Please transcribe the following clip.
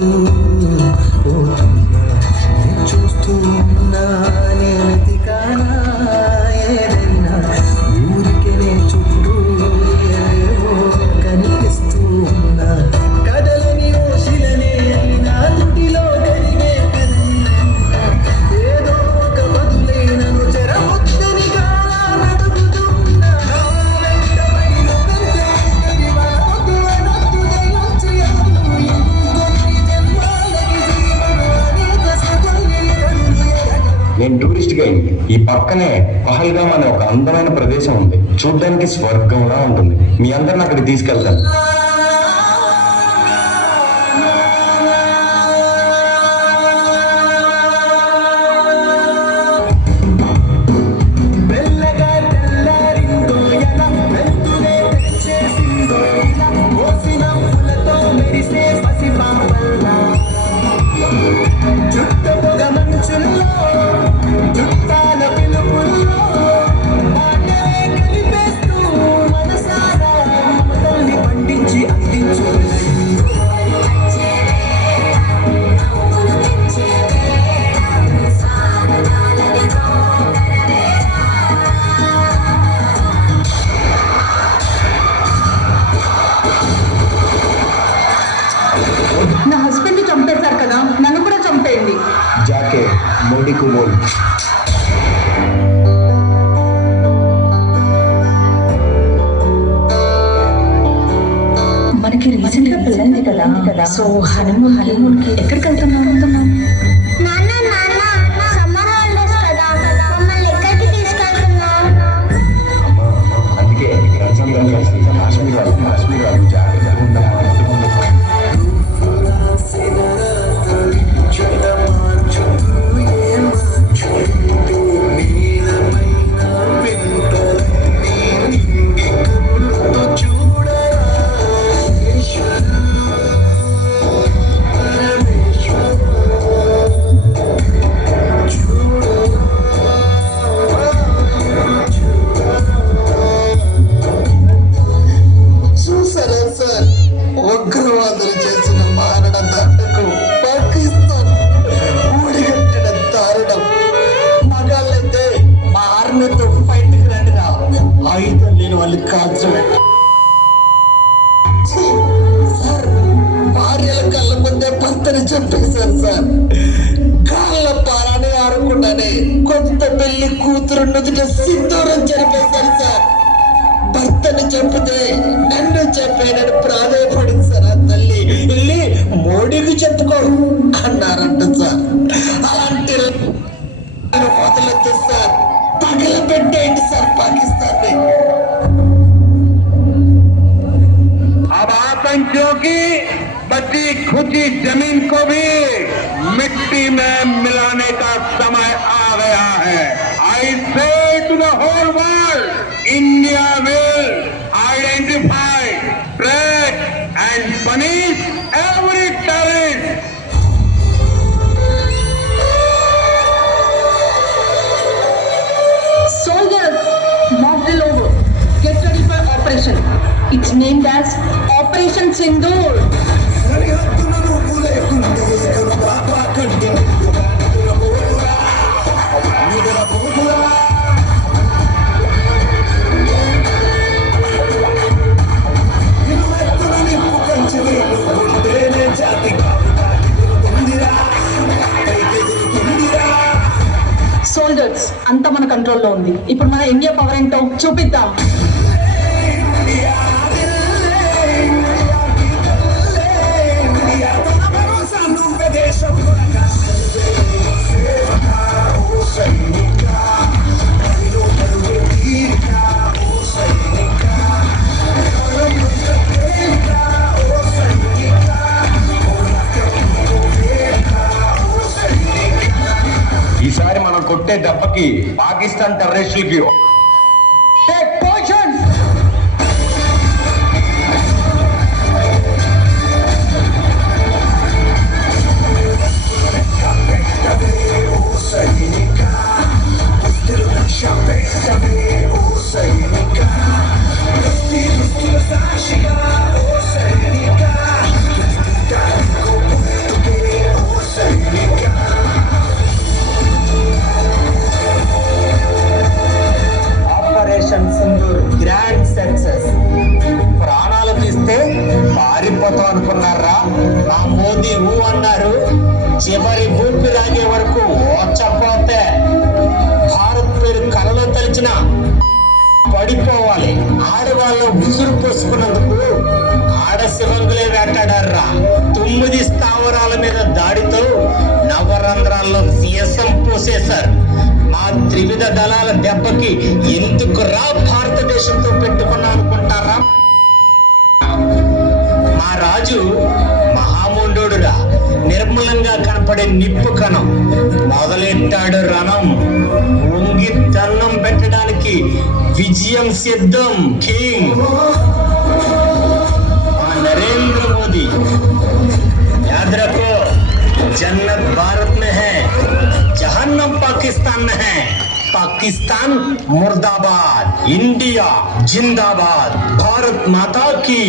పోతున్నా నేను చూస్తూ ఉన్నా నేను వెతికానా ఏదైనా ఊరికే చుట్టూ ఏవో కనిపిస్తూ ఉన్నా కదలని ఓశిలనే అయినా తుటిలో కరిగే కదని ఏదో ఒక బదులే నన్ను చెరవొద్దని కాలా నడుగుతున్నా వెంటబడి నువ్వెంత ఉంటది మనవద్దు అనొద్దు దయొచ్చి అసలు ఇంకొన్ని జన్మాలకి జీవను అనేక సగల్ని అడుగు నేను టూరిస్ట్ గైడ్. ఈ పక్కనే పహల్గామ్ అనే ఒక అందమైన ప్రదేశం ఉంది. చూడ్డానికి స్వర్గంలా ఉంటుంది. మీ అందరిని అక్కడికి తీసుకెళ్తాను. మెల్లగా తెల్లారిందో ఎలా వెలుతురే తెచ్చేసిందో ఇలా మోసిన పూలతో మెరిసే పసిపాపల్లా చుట్ట పొగ మంచుల్లో చుట్టాల పిలుపుల్లో మాటలే కలిపేస్తూ మనసారా మమతల్ని పండించి అందించు నా హస్బెండ్ చంపేశారు కదా, నన్ను కూడా చంపేయండి. జాకే మోడీకు బోల్. మనకి రీసెంట్ గా పెళ్ళైంది కదా, సో హనీమూన్ కి ఎక్కడికి వెళ్తున్నాం? నాన్న నాన్న సమ్మర్ హాలిడేస్ కదా మమ్మల్ని ఎక్కడికి తీసుకెళ్తున్నావు? అందుకే ఫ్రెండ్స్ అందరం కలిసి కాశ్మీర్ వాళ్ళు జాగ్రత్తగా ఉండాలి. చూసారా సార్, ఉగ్రవాదులు చేసిన మారణ దండకు పాకిస్తాన్ ఊడిగట్టిన దారుణం. మగాళ్ళైతే మా ఆర్మీతో ఫైట్కి రండిరా, ఆయుధం లేని వాళ్ళు కాల్చమే. సార్, భార్యల కళ్ళ ముందే భర్తని చంపేశారు సార్. కాళ్ళ పారాని ఆడకుండానే కొత్త పెళ్లి కూతురు నుదుట సింధూరం జరిపేశారు సార్. భర్తని చంపితే నన్ను చంపేనని ప్రాధాయపడింది సార్. ఆ తల్లి వెళ్ళి మోడీకి చెప్పుకో అన్నారంట సార్. అలాంటి వదలొద్దు సార్, తగలబెట్టేయండి సార్ పాకిస్తాన్ని. अब आतंकियों की बची खुची जमीन को भी मिट्टी में मिलाने का समय आ गया है. I say to the whole world, India will identify, track and punish every terrorist. Soldiers, mock drill over. Get ready for operation. It's named as Operation Sindoor. సరిహద్దులను పూలేకుంటే ఎదురు బాబా కంటి నిండుగా పోరా, నిద్ర పోతురా. నిలువెత్తున నిప్పు కంచె వేలుకుంటేనే జాతి కావుతుందిరా, పైకెదురుతుందిరా. సోల్జర్స్ అంతా మన కంట్రోల్లో ఉంది. ఇప్పుడు మన ఇండియా పవర్ ఏంటో చూపిద్దాం. ఇండియా దిల్లే, ఇండియా దిల్లే, ఇండియా తన భరోసా నువ్వే దేశం కొరగా. సేవక ఓ సైనిక, పనిలో పరుగే తీరిక ఓ సైనిక, పరంలో తేలిక ఓ సైనిక, పోరాటంలో వేక ఓ సైనిక. ఈసారి మనం కొట్టే దెబ్బకి పాకిస్తాన్ టెర్రరిస్టులకి Take position! సైనిక చివరి ఊపిరాగే వరకు ఓచపోతే భారత్ పేరు కలలో తలిచిన పడిపోవాలి. ఆడవాళ్ళు ఉసురు పోసుకున్నందుకు ఆడశివంగులే వేటాడారా. 9 స్థావరాల మీద దాడితో నవరంధ్రాల్లో విషం పోసేశారు. మా త్రివిధ దళాల దెబ్బకి ఎందుకు రా భారతదేశంతో పెట్టుకున్నా అనుకుంటారా? మా రాజు మహామూండోడురా. నిర్మలంగా కనపడే నిప్పు కణం మొదలెట్టాడు రణం. వంగి దండం పెట్టడానికి విజయం సిద్ధం. కింగ్ नरेंद्र मोदी, याद रखो जन्नत भारत में है, जहन्नम पाकिस्तान में है. पाकिस्तान मुर्दाबाद, इंडिया जिंदाबाद, भारत माता की